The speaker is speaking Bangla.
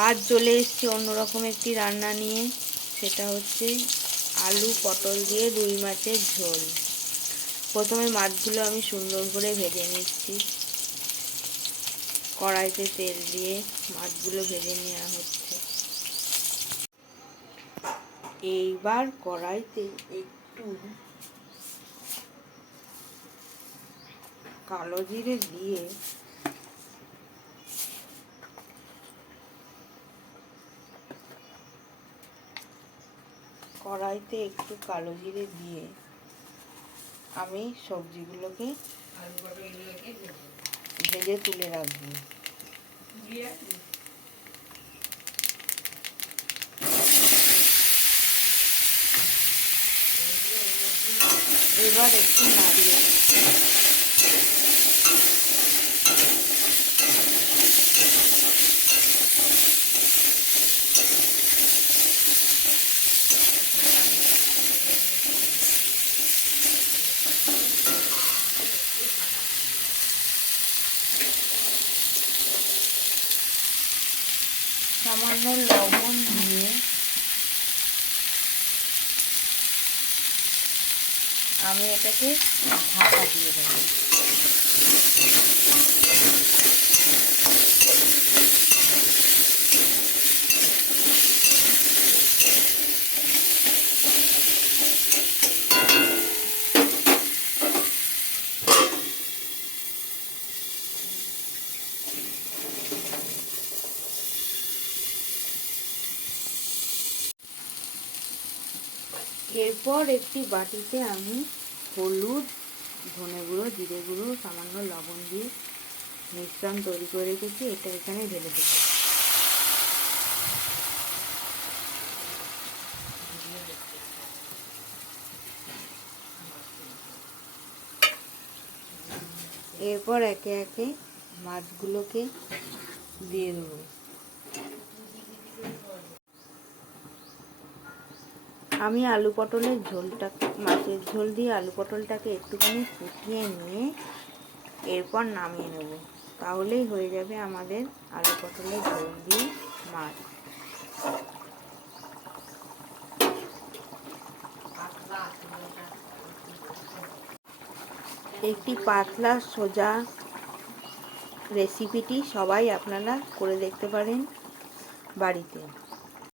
আজ চলে এসেছি অন্যরকম একটি রান্না নিয়ে। সেটা হচ্ছে আলু পটল দিয়ে রুই মাছের ঝোল। প্রথমে মাছগুলো আমি সুন্দর করে ভেজে নিচ্ছি। কড়াইতে তেল দিয়ে মাছগুলো ভেজে নেওয়া হচ্ছে। এইবার কড়াইতে একটু কালো জিরে দিয়ে আমি সবজিগুলোকে ভেজে তুলে রাখবো। এবার একটু নাড়িয়ে নেব। সামান্য লবণ দিয়ে আমি এটাকে ঢাকা দিয়ে দেবো। এরপর একটি বাটিতে আমি হলুদ, ধনে গুঁড়ো, জিরে গুঁড়ো, সামান্য লবণ দিয়ে মিশ্রণ তৈরি করে রেখেছি। এটা এখানে ঢেলে দেবো। এরপর একে একে মাছগুলোকে দিয়ে দেবো। আমি আলু পটলের মাছের ঝোল দিয়ে আলু পটলটাকে একটুখানি ফুটিয়ে নিয়ে এরপর নামিয়ে নেব। তাহলেই হয়ে যাবে আমাদের আলু পটলের ঝোল দিয়ে মাছ। একটি পাতলা সোজা রেসিপিটি সবাই আপনারা করে দেখতে পারেন বাড়িতে।